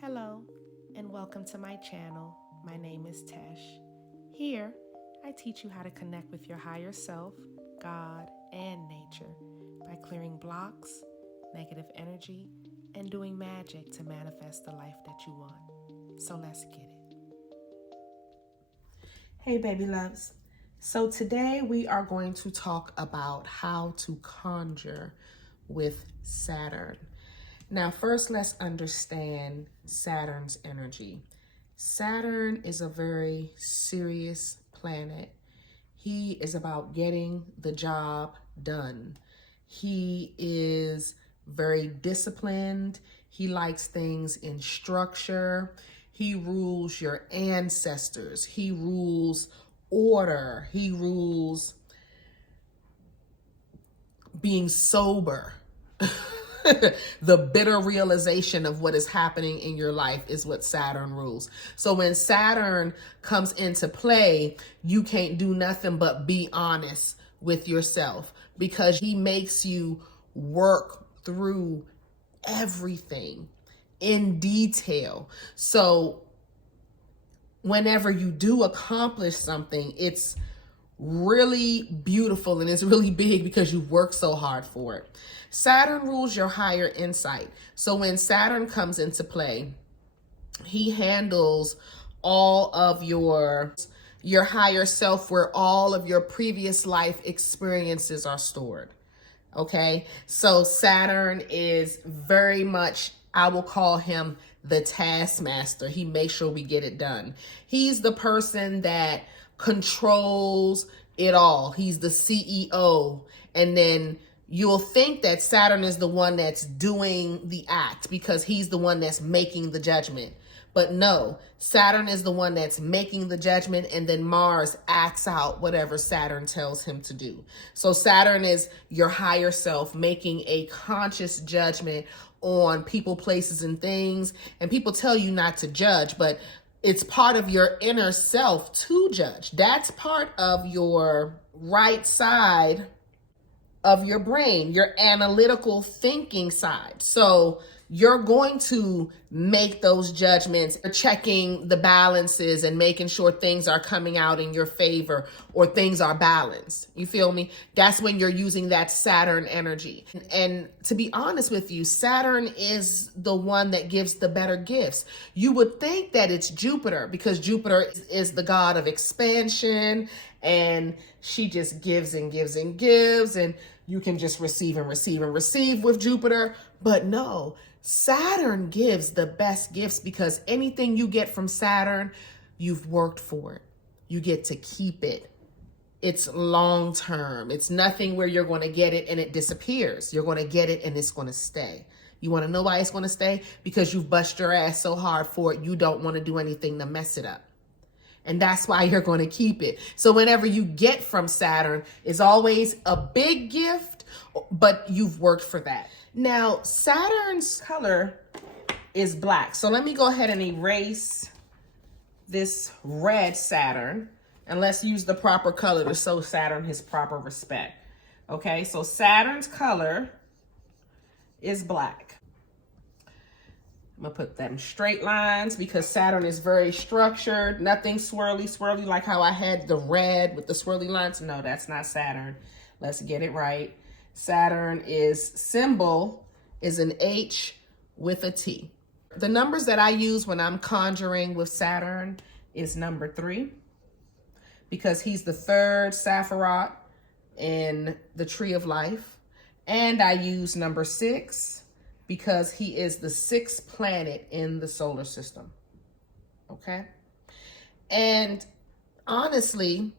Hello, and welcome to my channel. My name is Tesh. Here, I teach you how to connect with your higher self, God, and nature by clearing blocks, negative energy, and doing magic to manifest the life that you want. So let's get it. Hey, baby loves. So today we are going to talk about how to conjure with Saturn. Now, first, let's understand Saturn's energy. Saturn is a very serious planet. He is about getting the job done. He is very disciplined. He likes things in structure. He rules your ancestors. He rules order. He rules being sober. The bitter realization of what is happening in your life is what Saturn rules. So when Saturn comes into play, you can't do nothing but be honest with yourself because he makes you work through everything in detail. So whenever you do accomplish something, it's really beautiful and it's really big because you work so hard for it. Saturn rules your higher insight. So when Saturn comes into play, he handles all of your higher self where all of your previous life experiences are stored. Okay? So Saturn is very much, I will call him the taskmaster. He makes sure we get it done. He's the person that controls it all. He's the CEO. And then you'll think that Saturn is the one that's doing the act because he's the one that's making the judgment. But no, Saturn is the one that's making the judgment, and then Mars acts out whatever Saturn tells him to do. So Saturn is your higher self making a conscious judgment on people, places, and things. And people tell you not to judge, but it's part of your inner self to judge. That's part of your right side of your brain, your analytical thinking side. So you're going to make those judgments, checking the balances and making sure things are coming out in your favor or things are balanced. You feel me? That's when you're using that Saturn energy. And to be honest with you, Saturn is the one that gives the better gifts. You would think that it's Jupiter because Jupiter is the god of expansion and she just gives and gives and gives, and you can just receive and receive and receive with Jupiter. But no, Saturn gives the best gifts because anything you get from Saturn, you've worked for it. You get to keep it. It's long term. It's nothing where you're going to get it and it disappears. You're going to get it and it's going to stay. You want to know why it's going to stay? Because you've bust your ass so hard for it, you don't want to do anything to mess it up. And that's why you're going to keep it. So whenever you get from Saturn, it's always a big gift, but you've worked for that. Now, Saturn's color is black. So let me go ahead and erase this red Saturn. And let's use the proper color to show Saturn his proper respect. Okay, so Saturn's color is black. I'm gonna put them straight lines because Saturn is very structured. Nothing swirly like how I had the red with the swirly lines. No, that's not Saturn. Let's get it right. Saturn is symbol is an H with a T. The numbers that I use when I'm conjuring with Saturn is number 3 because he's the third Sephiroth in the Tree of Life. And I use number 6 because he is the 6th planet in the solar system. Okay? And honestly,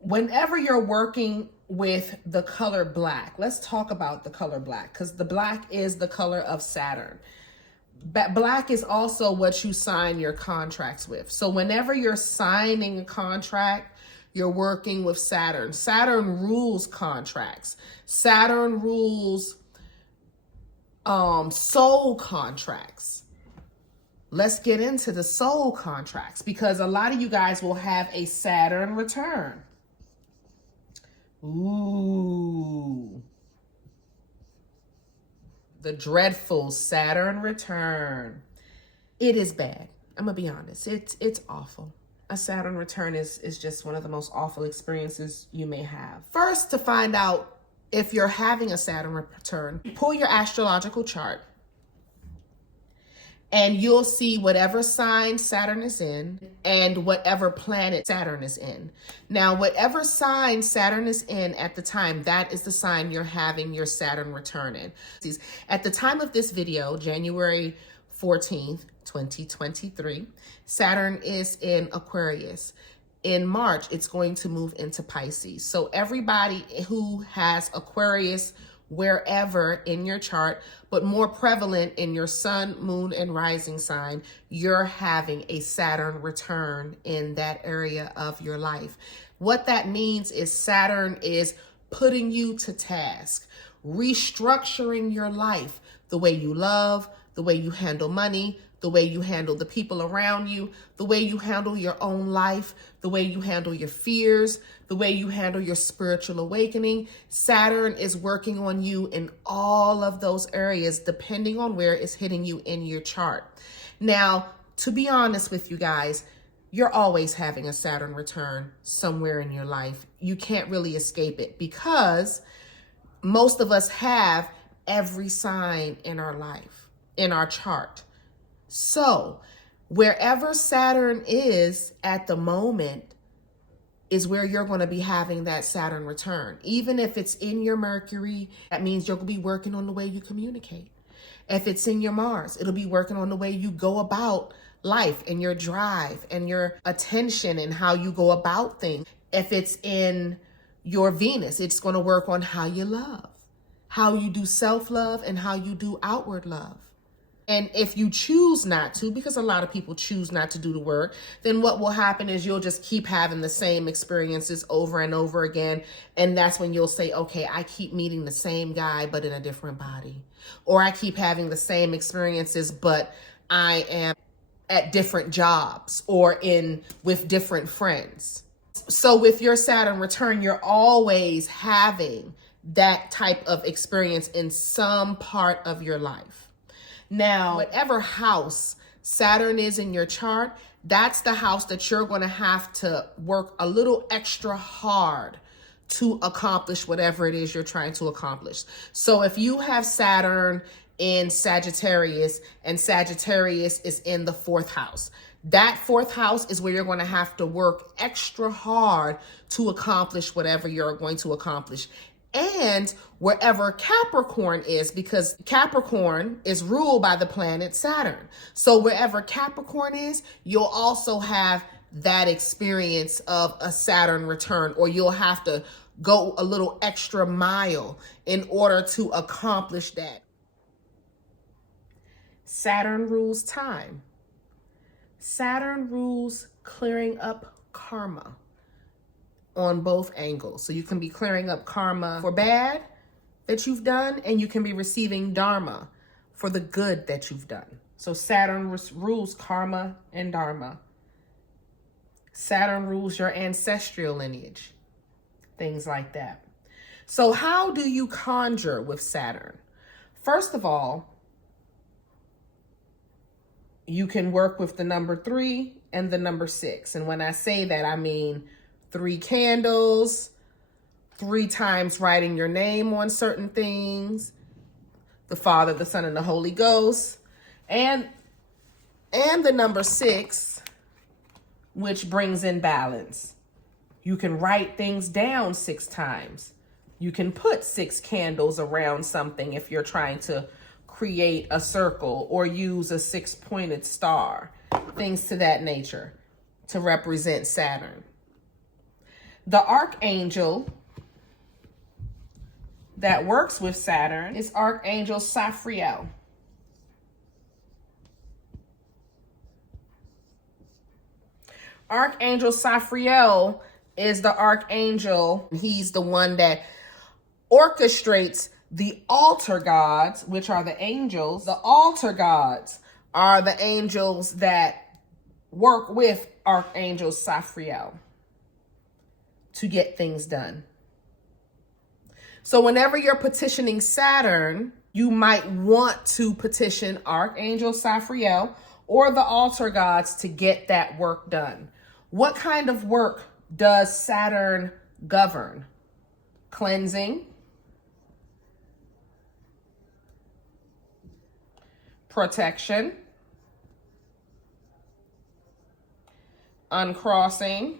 whenever you're working with the color black, let's talk about the color black because the black is the color of Saturn. Black is also what you sign your contracts with. So whenever you're signing a contract, you're working with Saturn. Saturn rules contracts. Saturn rules soul contracts. Let's get into the soul contracts because a lot of you guys will have a Saturn return. Ooh. The dreadful Saturn return. It is bad. I'm gonna be honest. It's awful. A Saturn return is just one of the most awful experiences you may have. First, to find out if you're having a Saturn return, pull your astrological chart and you'll see whatever sign Saturn is in and whatever planet Saturn is in. Now, whatever sign Saturn is in at the time, that is the sign you're having your Saturn return in. At the time of this video, January 14th, 2023, Saturn is in Aquarius. In March, it's going to move into Pisces. So everybody who has Aquarius wherever in your chart, but more prevalent in your sun, moon, and rising sign, you're having a Saturn return in that area of your life. What that means is Saturn is putting you to task, restructuring your life, the way you love, the way you handle money, the way you handle the people around you, the way you handle your own life, the way you handle your fears, the way you handle your spiritual awakening. Saturn is working on you in all of those areas, depending on where it's hitting you in your chart. Now, to be honest with you guys, you're always having a Saturn return somewhere in your life. You can't really escape it because most of us have every sign in our life, in our chart. So wherever Saturn is at the moment is where you're going to be having that Saturn return. Even if it's in your Mercury, that means you're going to be working on the way you communicate. If it's in your Mars, it'll be working on the way you go about life and your drive and your attention and how you go about things. If it's in your Venus, it's going to work on how you love, how you do self-love and how you do outward love. And if you choose not to, because a lot of people choose not to do the work, then what will happen is you'll just keep having the same experiences over and over again. And that's when you'll say, okay, I keep meeting the same guy, but in a different body. Or I keep having the same experiences, but I am at different jobs or with different friends. So with your Saturn return, you're always having that type of experience in some part of your life. Now, whatever house Saturn is in your chart, that's the house that you're going to have to work a little extra hard to accomplish whatever it is you're trying to accomplish. So if you have Saturn in Sagittarius and Sagittarius is in the 4th house, that 4th house is where you're going to have to work extra hard to accomplish whatever you're going to accomplish. And wherever Capricorn is, because Capricorn is ruled by the planet Saturn. So wherever Capricorn is, you'll also have that experience of a Saturn return, or you'll have to go a little extra mile in order to accomplish that. Saturn rules time. Saturn rules clearing up karma on both angles. So you can be clearing up karma for bad that you've done, and you can be receiving dharma for the good that you've done. So Saturn rules karma and dharma. Saturn rules your ancestral lineage, things like that. So how do you conjure with Saturn? First of all, you can work with the number 3 and the number 6. And when I say that, I mean 3 candles, 3 times writing your name on certain things, the Father, the Son, and the Holy Ghost, and the number 6, which brings in balance. You can write things down 6 times. You can put 6 candles around something if you're trying to create a circle or use a 6-pointed star, things to that nature to represent Saturn. The archangel that works with Saturn is Archangel Saphriel. Archangel Saphriel is the archangel. He's the one that orchestrates the altar gods, which are the angels. The altar gods are the angels that work with Archangel Saphriel to get things done. So whenever you're petitioning Saturn, you might want to petition Archangel Saphriel or the altar gods to get that work done. What kind of work does Saturn govern? Cleansing, protection, uncrossing,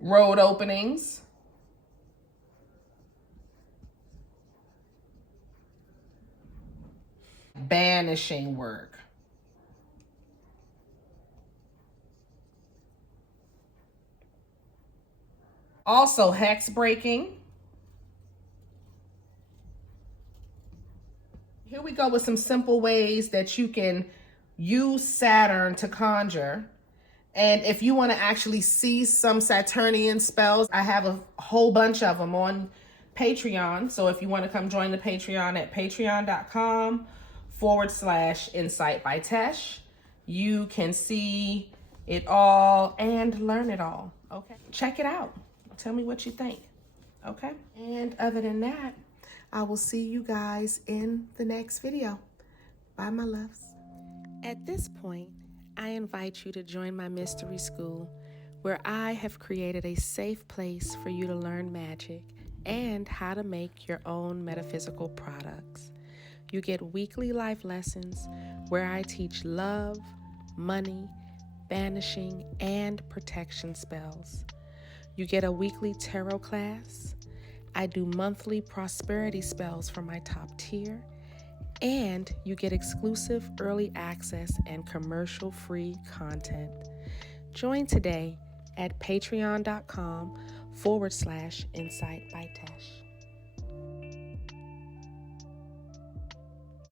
road openings, banishing work. Also, hex breaking. Here we go with some simple ways that you can use Saturn to conjure. And if you want to actually see some Saturnian spells, I have a whole bunch of them on Patreon. So if you want to come join the Patreon at patreon.com/insight by Tesh, you can see it all and learn it all. Okay, check it out. Tell me what you think. Okay, and other than that, I will see you guys in the next video. Bye, my loves. At this point, I invite you to join my mystery school, where I have created a safe place for you to learn magic and how to make your own metaphysical products. You get weekly life lessons where I teach love, money, banishing, and protection spells. You get a weekly tarot class. I do monthly prosperity spells for my top tier. And you get exclusive early access and commercial-free content. Join today at patreon.com/insight by Tesh.